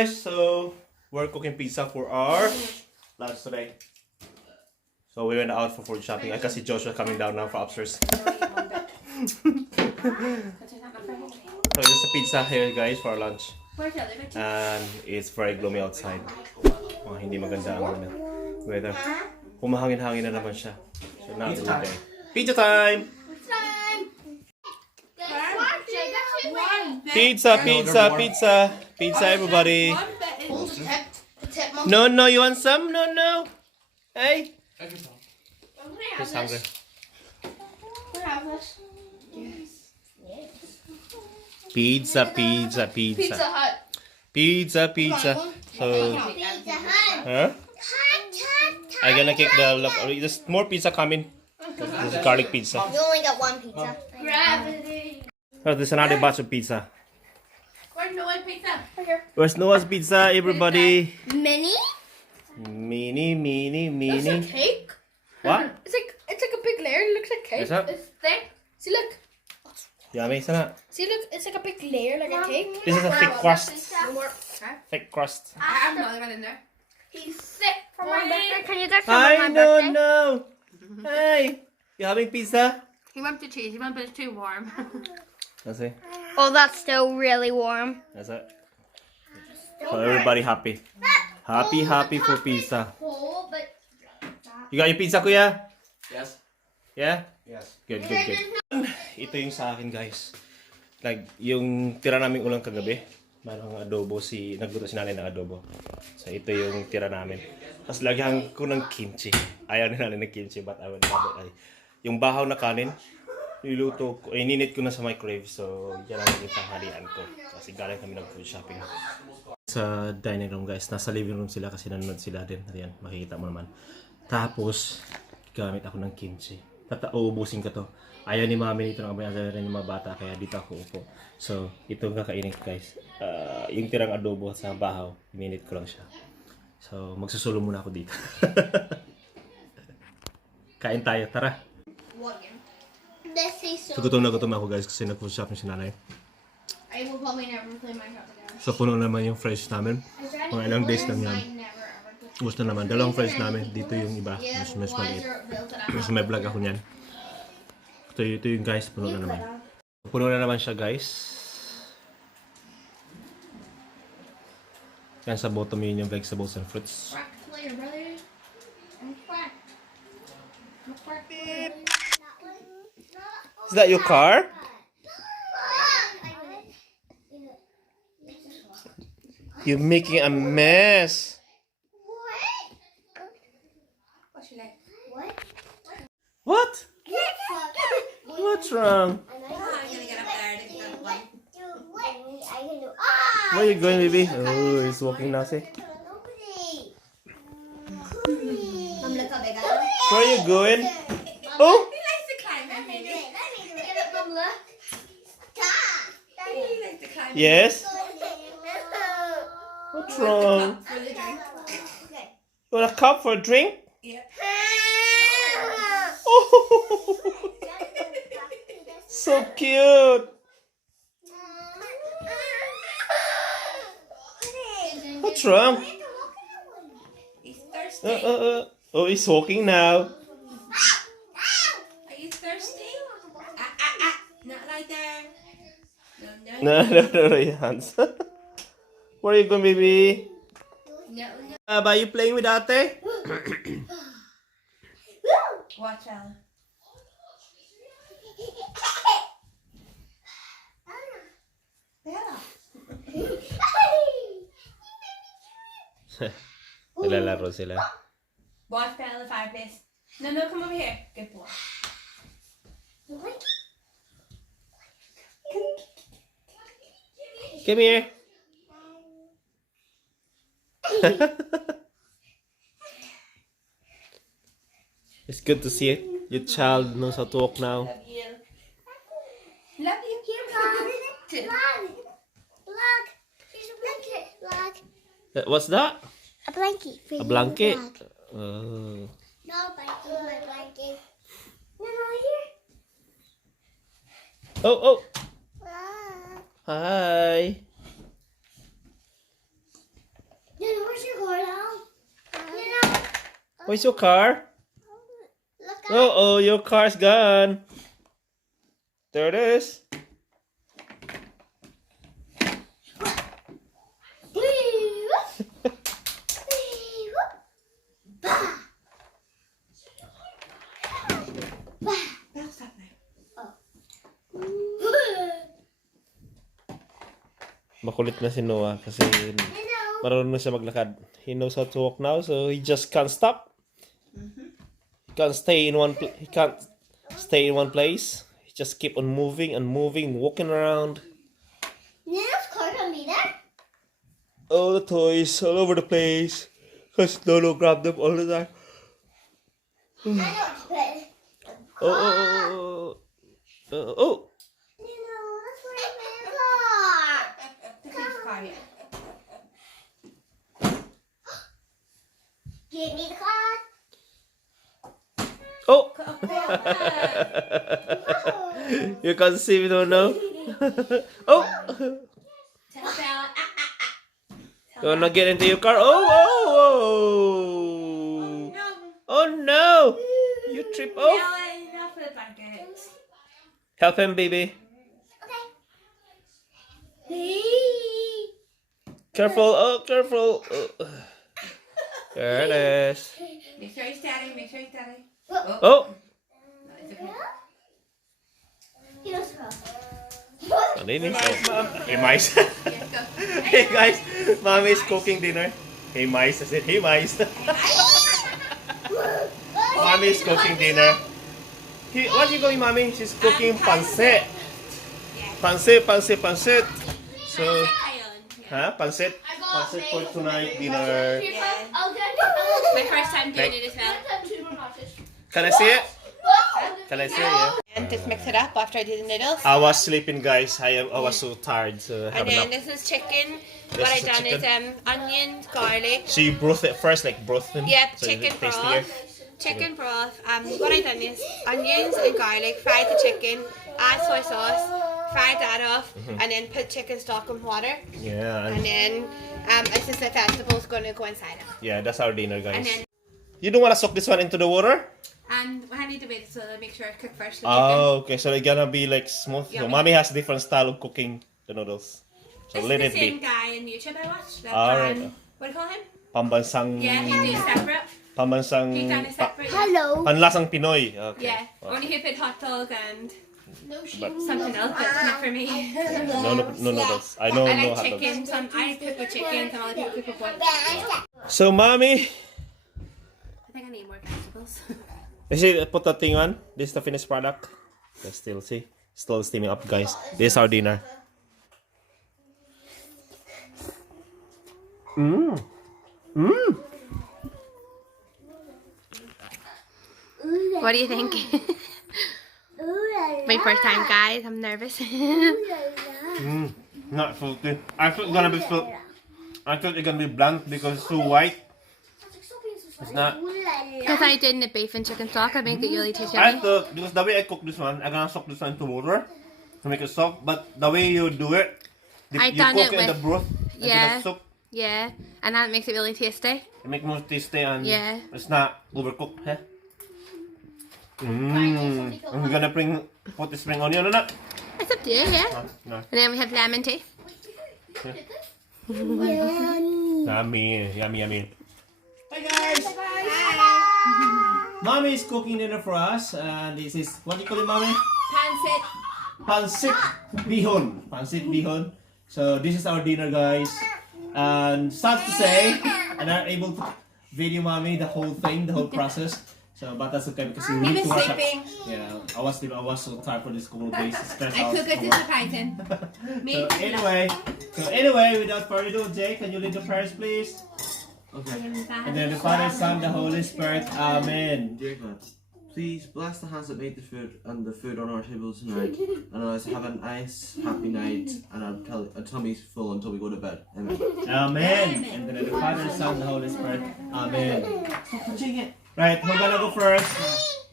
guys, so we're cooking pizza for our lunch today. So we went out for food shopping. I can see Joshua coming down now from upstairs. So just a pizza here guys for our lunch. And it's very gloomy outside. Oh, hindi maganda ang weather. Humahangin-hangin na naman siya. So now it's day. Pizza time! Pizza, pizza, pizza. Pizza everybody. No, no, you want some? No, no. Hey. He's hungry. Pizza, pizza, pizza. Pizza Hut. Pizza, pizza. So, huh? I'm gonna kick the. There's more pizza coming. There's garlic pizza. You only got one pizza. Gravity. Oh, there's another batch of pizza. Where's Noah's pizza? Where's Noah's pizza, everybody? Mini? Mini, mini, It's mini. like cake. What? It's like a big layer. It looks like cake. Is that? It's thick. See, look. Yummy, sana. See, look. It's like a big layer, like a cake. This is a thick crust. No more. Thick crust. I have another one in there. He's sick For my birthday? Can you get some Hi, for my no, birthday? no. Hey, you having pizza? He wants the cheese. He wants, but it's too warm. That's it. Oh, that's still really warm. That's it. So everybody happy. Happy, happy for pizza. You got your pizza, kuya? Yes. Yeah? Yes. Good, good, good. Ito yung sa akin, guys. Like, yung tira namin ulang kagabi. Parang adobo nagluto si nanay ng adobo. So, ito yung tira namin. Tapos, lagyan ko ng kimchi. Ayaw ni nanay ng kimchi, but I will love it. Yung bahaw na kanin, niluto ko, ininit ko na sa microwave. So, yan ang naging tanghalian ko. Kasi galing kami nag-food shopping. Sa dining room, guys. Nasa living room sila kasi nanonood sila din. Ayan, makikita mo naman. Tapos, gamit ako ng kimchi. Uubusin ko to. Ayaw ni mami nito ng abay ng mga bata, kaya dito ako upo. So, itong kakainin ko, guys. Yung tirang adobo sa bahaw, minute ko lang siya. So, magsusulo muna ako dito. Kain tayo, tara. So, gutom na gutom ako, guys, kasi nag-food shopping si nanay. I will probably never play Minecraft again. So, puno naman yung fridge namin. Mga ilang days lang yan. Gusto naman. Dalawang fridge namin. Dito yung iba. Mas maliit. Mas may vlog ako niyan. Ito yung guys. Puno na naman. Puno na naman siya, guys. Yan sa bottom yun yung vegetables and fruits. Is that your car? You're making a mess. What? What's wrong? Where are you going, baby? Oh, he's walking now, see? Where are you going? Oh! He likes to climb, maybe. He likes to climb. Yes? What's wrong? For the drink. You want a cup for a drink? Yep. Oh, so cute. What's wrong? He's thirsty. Oh, he's walking now. Are you thirsty? Not like that. No, your hands. Where are you going, baby? No. Are you playing with ate? Watch out. Naglalaro sila. Watch Bella the fireplace. No, come over here. Good boy. Come here. It's good to see it. Your child knows how to walk now. Love you. Love you. Look, there's a blanket. Look. What's that? A blanket. A blanket? Look. Oh. No blanket, my blanket. No, here. Oh, Ah. hi. Where's your car? Look at Oh, your car's gone. There it is. Makulit na si Noah kasi marunong na siya maglakad. He knows how to walk now, so he just can't stop. He can't stay in one. He can't stay in one place. He just keep on moving and moving, walking around. Nina's car can be there. All the toys all over the place. Cause Nono grabbed them all the time. I know what to put. Oh. Nina, that's where I put the car. The police car here. Give me the car. Oh. Oh. You can't see me, Nono. Oh. Tell Bella. You wanna get into your car? Oh. No. Oh no. You trip. Oh. Bella, enough of the buckets. Help him, baby. Okay. Careful. Oh, careful. Oh. There it is. Make sure he's steady. Make sure he's steady. Oh. No, it's okay. He knows how. Hey, mice. Yes, go. Hey, guys. Mommy is cooking dinner. Hey, mice. I said, hey, mice. Mommy is cooking dinner. What are you going, Mommy? She's cooking pancit. Pancit. So, huh? Pancit? Pancit for tonight dinner. My first time doing it as well. Can I see it? Can I see it? Yeah. And just mix it up after I do the noodles. I was sleeping, guys. I was so tired. So I have And then enough. this is chicken. This What I is done is chicken. onions, garlic. So you broth it first, like broth them? Yep, So chicken it's tastier? broth. Chicken broth. What I done is onions and garlic. Fried the chicken. Add soy sauce. Fried that off, and then put chicken stock in water. Yeah. And then it's just the vegetable going to go inside it. Yeah, that's our dinner, guys. And then You don't want to soak this one into the water? I need to wait so make sure I cook first. The Oh, okay. So they're gonna be like smooth. So Yummy. mommy has a different style of cooking the noodles. So chicken. let This it is the same be. guy on YouTube I watched. That Alright. what do you call him? Pambansang. Yeah, he do separate. Pambansang. He done it separate. Hello. Panlasang Pinoy. Okay. Yeah, only he put hot dog and But something else, but not for me. no noodles. I know I no like hot dogs. chicken. I cook with chicken. Some other people cook with pork. So mommy, I think I need more vegetables. is it put the thing on? This is the finished product. Let's still see. Still steaming up, guys. This is our dinner. What do you think? My first time, guys. I'm nervous. Not salty. I thought it's gonna be so. I thought it's gonna be blunt because it's too white. It's not. Because I did in the beef and chicken stock, I make it really tasty. I thought because the way I cook this one, I'm gonna soak this one into water to make it soft. But the way you do it, I you done cook it it in the with- broth into yeah. the soup. Yeah, and that makes it really tasty. It makes more tasty and Yeah. it's not overcooked. Eh? I'm gonna put the spring onion on it. It's up to you, yeah. No. And then we have lemon tea. Yummy. Hi guys. Mommy is cooking dinner for us, and this is what do you call it, Mommy? Pancit. Pancit Bihon. Pancit Bihon. So this is our dinner, guys. And sad to say, I'm not able to video Mommy the whole thing, the whole process. So, but that's okay because we He need was to watch sleeping. Yeah, I was so tired for this couple of days. Stressed I out. cook it to Python. So anyway, without further ado, Jay, can you lead the prayers, please? Okay. And then the Father, Son, the Holy Spirit. Amen. Dear God, please bless the hands that made the food and the food on our table tonight. And let us have a nice, happy night and our tummies full until we go to bed. Amen. Amen. And then the Father, Son, the Holy Spirit. Amen. Right, who's gonna go first?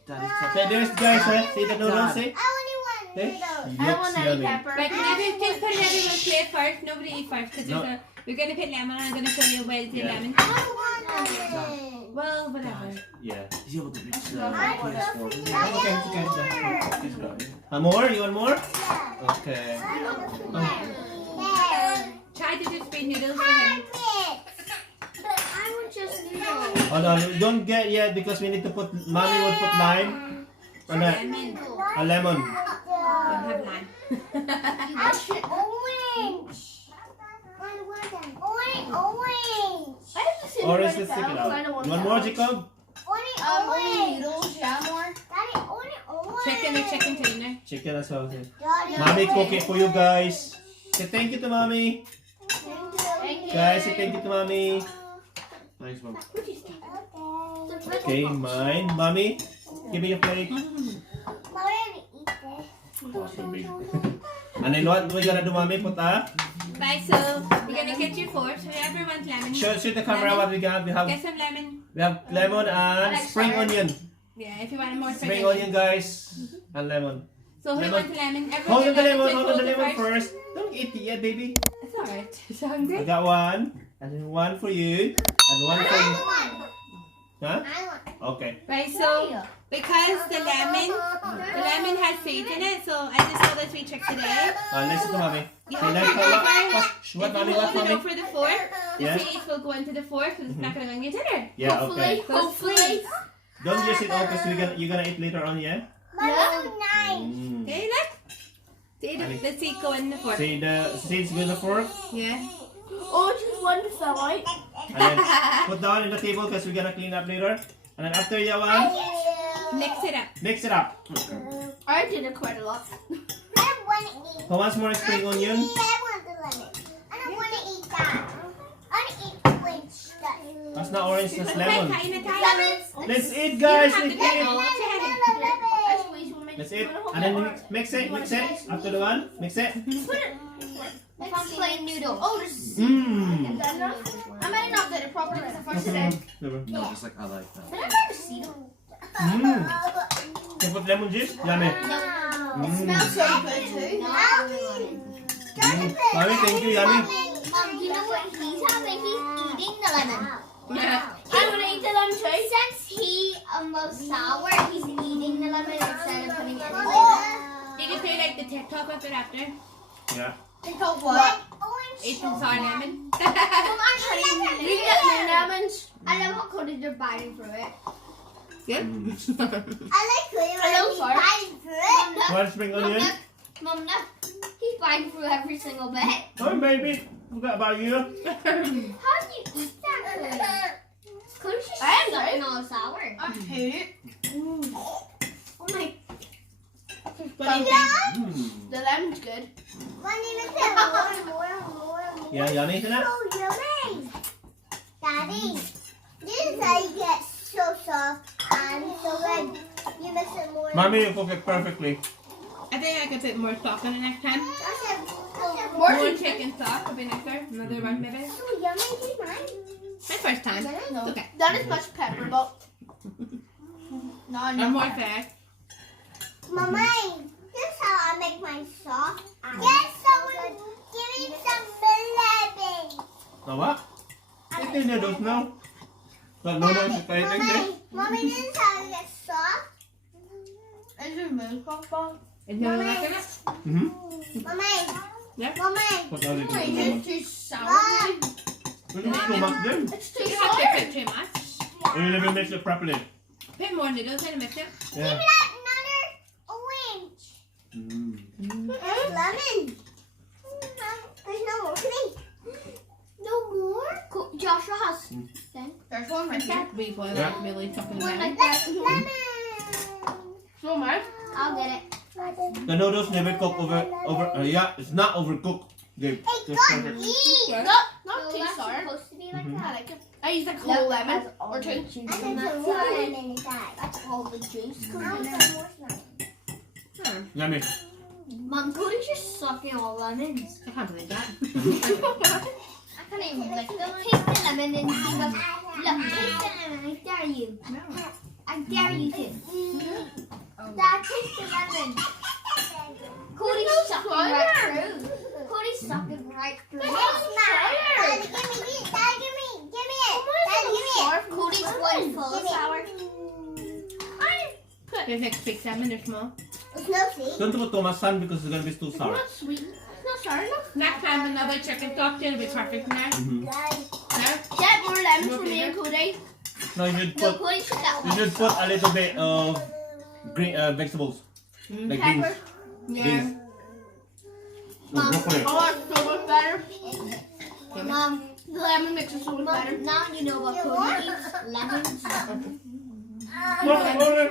Daddy's Say this, guys, right? See the noodles, see? I only See? want noodles. Looks yummy. But maybe just put it in everyone's plate first. Nobody eat first because No. there's We're gonna put lemon. I'm gonna show you where's the lemon. I don't want lemon. Well, whatever. Yeah. Is he able to reach the I PS4? love Okay, lemon. it's okay. He's got it. More? You want more? Yeah. Okay. I want the lemon. Try to just bring noodles for him. But I want just noodles. Oh no, don't get yet because we need to put. Mommy would put lime. Or not, Lemon. a lemon. Don't have lime. I should orange. I want them. Orange. I have to sit Orange, right let's take it down, so I out. don't want You want that. more, Jacob? Only noodles, yeah, more. Daddy, orange. Chicken, make chicken tender. Chicken as well. Daddy, Mommy cook orange. it for you guys. Say thank you to mommy. Thank you. Guys, say thank you to mommy. Thanks, Mom. Okay, mine. Mommy, give me your plate. Mommy, eat this. And then what we gonna do, mommy? Put up. Right, so we're gonna get your forks. Whoever wants lemon. Show the camera what we got. Get some lemon. We have lemon and spring onion. Yeah, if you want more Spring onion, guys, and lemon. So who lemon. wants lemon? Hold Everyone on the get lemon. lemon. Hold on the Hold it lemon first. Don't eat it yet, baby. It's alright. It's I hungry. got one, and then one for you, and one for you. Huh? Okay. Right, so because the lemon has seeds in it, so I just told a sweet trick today. Listen to mommy. You So hold let's it over. what If mommy? you What hold it mommy? over the fork, the Yeah. seeds will go into the fork, so it's not gonna go in your dinner. Yeah. Okay. Hopefully. Don't use it all because you're gonna eat later on. Yeah. Mommy, nice. Mm. Okay, look. See the seed go in the fork. See the seeds with the fork, Yeah. Oh, just one fell out. and then put down in the table because we're gonna clean up later. And then after that one, Mix it up. mix it up. I did it quite a lot. I don't want to eat. Who wants more spring onion? I want the lemon. I don't want to eat that. I want to eat orange stuff. That's not orange, that's Okay, lemon. kain na tayo. Let's eat, You guys. don't have Let's to get eat. all of it. I squeeze one. Let's eat. And then mix it. After the one, mix it. If I'm plain noodle. Oh, this is Mmm. that enough? I might not did it properly because the first said. No, just like I like that. Did I never see them? Mmm. You put lemon juice? Yummy. It smells so good too. Mommy, thank you, yummy. Mom, You know what he's having? He's eating the lemon. Yeah. I'm gonna eat the lemon too. Since he almost sour, he's eating the lemon instead of putting it in the Did you play like the TikTok of it after? Yeah. Think of what? Eat some sour lemon. We get new lemons. I love how Cody just biting through it. Good. I like Cody I love he's sour. biting through it. One spring onion. Mom, no. He's biting through every single bit. Oh, baby. Forgot about you. How do you eat that, Cody? Cody's just I am sucking all sour. I hate it. Oh my. What do you think? Mm. The lemon's good. Mommy, look at more. Yeah, yummy, isn't it? So yummy. Daddy, this is how you get so soft and so good. You mix it more. Mommy, you cook it perfectly. I think I could put more stock in it next time. More More chicken. chicken stock could be next time. Another one maybe. So yummy, do you mind? My first time. No. It's okay. That is much pepper, but not I'm enough. more fat. Mommy, this is how I make mine soft. Yes, someone give me some lemon. Now what? Eat the noodles now. No, thank you. Mommy, this is how it gets soft. Is it milk papa? Is there like in it? Mm-hmm. Mommy, Yeah. mommy. Put all it Wait, in. it's too sour. Mom, We don't too much then. It's too You don't have to sour. put too much. We never mix it properly. Put more noodles in and mix it. give Yeah. me that another orange. Mm. There's lemon. There's no more for me. No more? Cool. Joshua has. There's one right here. That reboil Yeah. it really chopping One down. like that. Lemon. So much. I'll get it. The noodles never cook over. Yeah, it's not overcooked. They It just got perfect. eat. Not too sour. supposed to be like I that. like it. I use like whole lemon or two. I think some more lemon inside. That's all the juice. I want some more lemon. Yummy. Mom, Cody's just sucking all lemons. I can't believe that. I can't even lick them. Taste the lemon and see what. Look, taste the lemon. I dare you. I dare you to. Dad, taste the lemon. Cody's sucking right through. Cody's sucking right through. Daddy, There's like 6, 7, they're small. It's no sweet. Don't put too much sun because it's gonna be too sour. Not sweet. It's not sour enough. Next time another chicken cocktail will be perfect now. There. Get more lemon for me and Cody. No, you should No, put Cody took that you one. should put a little bit of green vegetables like beans. Pepper. Yeah. Beans. Mom. Broccoli. Oh, it's so much better. Mom, The lemon makes it so much Mom, better. now you know what Cody eats. Lemons. Broccoli.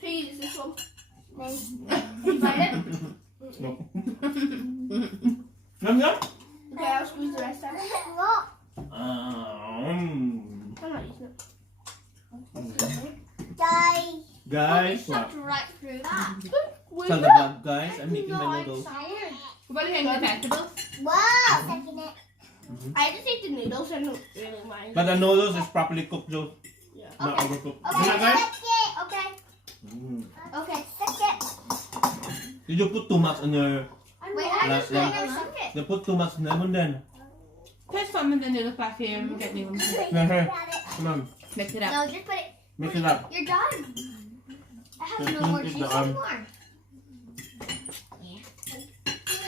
He eats this one. Nice. You bite it? No. Yum yum. Okay, I'll squeeze the rest out. What? I'm not eating it. Die. Guys, what? Sucked right through that. Tell the vlog, guys. I'm making my noodles. What do you think of the vegetables? Wow. Second it. I just ate the noodles. I don't really mind. But the noodles is properly cooked, Joe. Yeah. Not overcooked. Okay, Is that guys? second. Okay. Mm. Okay, second. Did you put too much on your... Wait, I just Yeah. want to second. You put too much lemon then. Put some in the noodles back here and get new ones. Here, come on. Mix it up. No, just put it. Mix it up. You're done. I have Just no more take cheese the arm. anymore.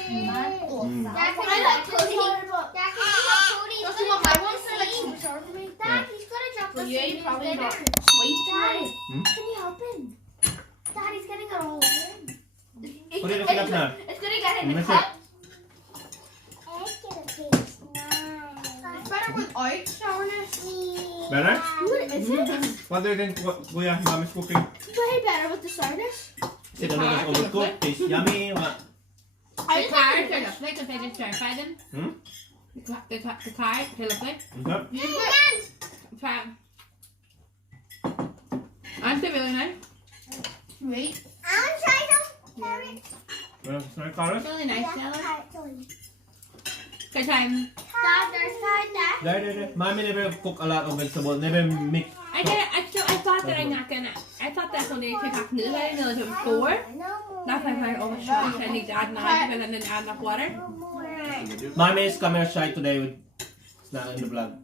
Mm. Dad, can I you like help Cody? Cody, but Dad, can you help Cody? don't He's you want gonna my drop ones? the They're like seed. super sour for me. Dad, he's gonna drop the Well, seed yeah, in you his probably dinner. not sweet. Dad, Hmm? can you help him? Dad, he's getting it all in. Put it in now. It's gonna get in the Mix cup. It's gonna taste nice. It's better without sourness. Better? What is it? What do you think, Kuya, Mom is cooking? Way better with the sourness. See, the noodles overcooked. Tastes yummy. What? I The just carrots are like lovely because I just stir fry them. Hmm? The carrots are lovely. Okay. Try them. Aren't they really nice? sweet. I'm trying some carrots. Well, sorry, carrots. Really nice, Yeah, Stella. carrots only. Good time. Dad, there's carrots there. There. Mommy never cook a lot of vegetables. Never mix. I thought that I'm not gonna. I thought that's only 2 packs of noodles. I didn't know it was 4. That's why I'm like, oh my gosh, I need to add 9 and then add enough water. Mommy is camera shy today with... It's not in the vlog.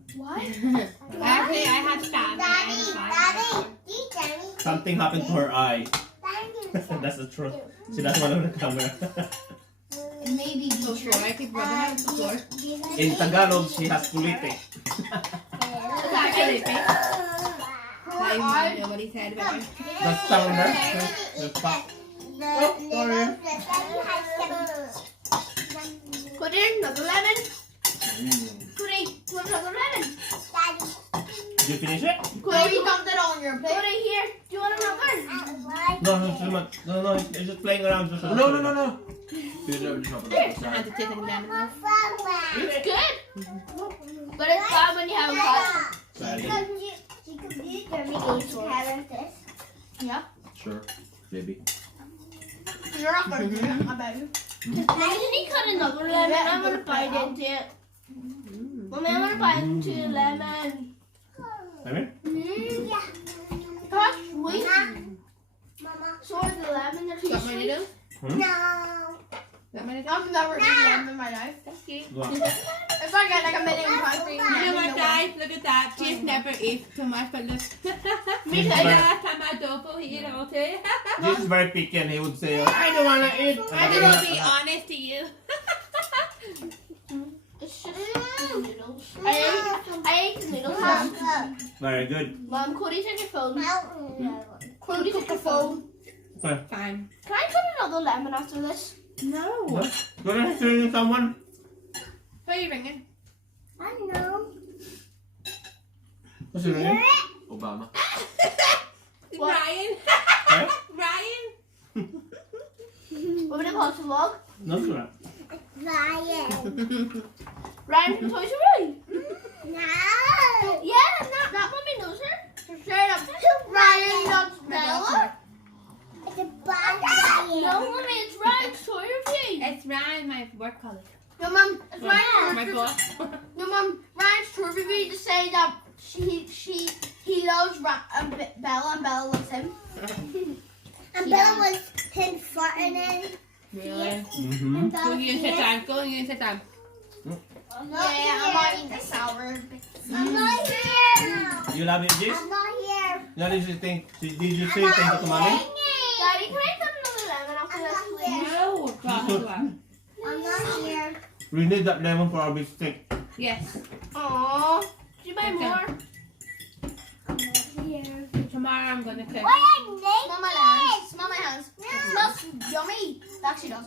Actually, I had spam. Daddy, Daddy. Something happened to her eye. Daddy. That's the truth. She doesn't want to on the camera. Maybe So sure, I keep rubbing it on the floor. In Tagalog, she has kulite. It's actually fake. I nobody said about it. That's down there. The pop. Put in another lemon. Mm. Cody, put another lemon. Did you finish it? Cody, dump it on your plate. Put it here. Do you want another? No, it's just playing around. Just No. Dude, never chop it. I had to take it down. It's good. But it's bad when you haven't cut. Sorry. Yeah. Sure, baby. You're not going to do it. I bet you. Mommy, can you cut another lemon? I'm going to bite into it. Mommy, I'm going to bite into the lemon. Lemon? That's sweet. So is the lemon. They're too Got my sweet. noodles? Got my noodles? I've never eaten lemon in my life. Thank you. What? If I get like a million pounds for eating You know lemon, what, no way. guys? Look at that. Jess never eats too much, but look. Me The too. last time I double, he ate all too. This is very picky and he would say, I don't want to eat. I will be honest to you. It's just the noodles. I ate the noodles. Mom. Very good. Mom, Cody's on your phone. Cody's on your phone. Okay. Fine. Can I cut another lemon after this? No. Go ahead, say someone. Who are you ringing? I know. What's your name? Obama. What? Ryan. Eh? Ryan. What would it call the vlog? No, it's not. Ryan. Ryan from Toy Story. No. Yeah, that mommy knows her. Straight up. Ryan loves Bella. It's a bad Ryan. No, mommy, it's Ryan's toy review. It's Ryan, my work colleague. No, mom, it's Ryan's My toy boss. No, mom, Ryan's toy review to say that he loves Bella and Bella loves him. And Bella was him farting in. Really? Mm-hmm. And Go Bella and sit down. Go and sit down. I'm Yeah, I'm not eating the sour. I'm not here. You love it, Jess? I'm not here. Now, did you say thank you to mommy? Daddy, can I cut another lemon after this, please? No, God. I'm not here. We need that lemon for our beef steak. Yes. Aww. Did you buy more? I'm not here. Tomorrow I'm gonna cook. Smell my hands. Smell my hands. It smells yummy. It actually does.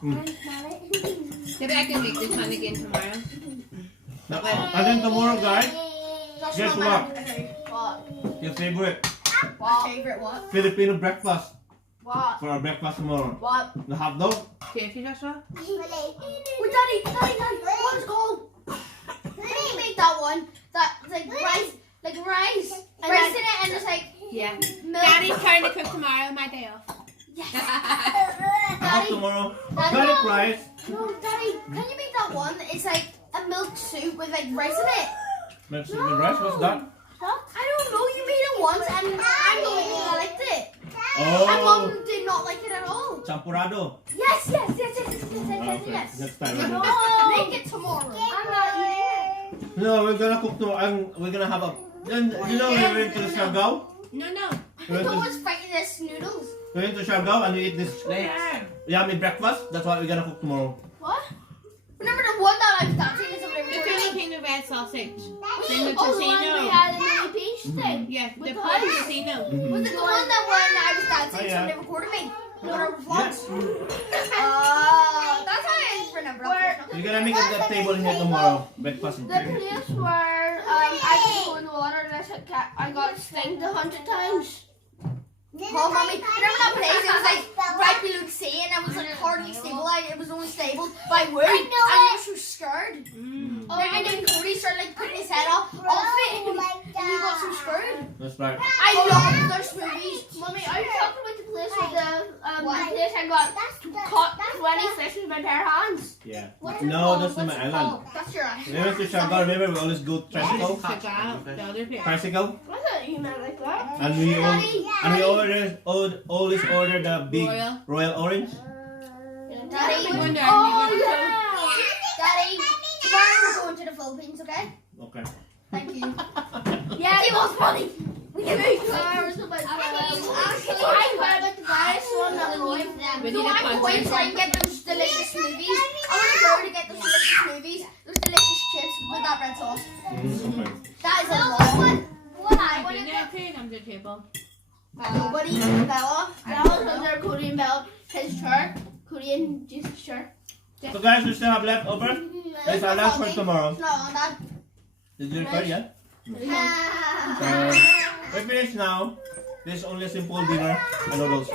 Can I smell it? Maybe I can make this one again tomorrow. And then tomorrow, guys, Just guess smell my what? hands. What? Your favorite What? Favorite what? Filipino breakfast What? for our breakfast tomorrow. What? The hot dog. Seriously, Joshua? Wait, Daddy, what is it called? Can you make that one? That's like rice, and Rice then, in it and it's like Yeah. milk. Daddy's trying to cook tomorrow, my day off. I hope tomorrow. Daddy. Garlic rice. No, Daddy, can you make that one? It's like a milk soup with like rice in it. Mexican rice. What's that? I don't know. You made it once, and I'm the only one that liked it. Oh. And Mom did not like it at all. Champurrado. Yes. Okay. Next time. No, make it tomorrow. I'm not eating it. No, we're gonna cook tomorrow. We're gonna have a. Then you know we went to Siargao. No. We went No to, one's fighting this noodles. we went to Siargao and we eat this yummy breakfast. That's what we're gonna cook tomorrow. What? Remember the one that I was dancing in somebody The Filipino red sausage. In the Oh, the one we casino. had in the beach thing. Yeah, With the the Polish ice. casino. Was it the one that when I was dancing, Oh, yeah. somebody recorded me? What I was Yes. That's how I remember. We're gonna make that table here tomorrow. Breakfast. The place where I could go in the water and I got stinged 100 times. Oh, Mommy, remember that place? It was like right below the sea and it was like hardly stable. It was only stable by wood. And I was so scared. Oh, and then Cody started like putting his head off it and he got so scared. That's right. I love those movies. Mommy, are you talking about the place where the place I got caught 20 fish with my bare hands? Yeah. No, that's not my island. Oh, that's your island. We went to Siargao. Remember, we always go tricycle. Check out the other place. Tricycle. I thought you meant like that. And we always order the big royal orange. Daddy, Wonder, Daddy, tomorrow we're going to the Philippines, okay? Okay. Thank you. Yeah, he was funny. We can make cars with my friends. I heard about the virus one that Roy. We So need a I'm going to try and punch. get those delicious movies. I want to go to get those delicious movies, those delicious chips with that red sauce. Okay. That is a lot. What I want to Dinner too comes to the table. Nobody, Bella. Bella's under Cody and Bella. His chair. Cody and Jesus' chair. So guys, we still have leftover. It's our last for tomorrow. It's not on that. Did you record yet? So, we're finished now. This is only a simple dinner and noodles.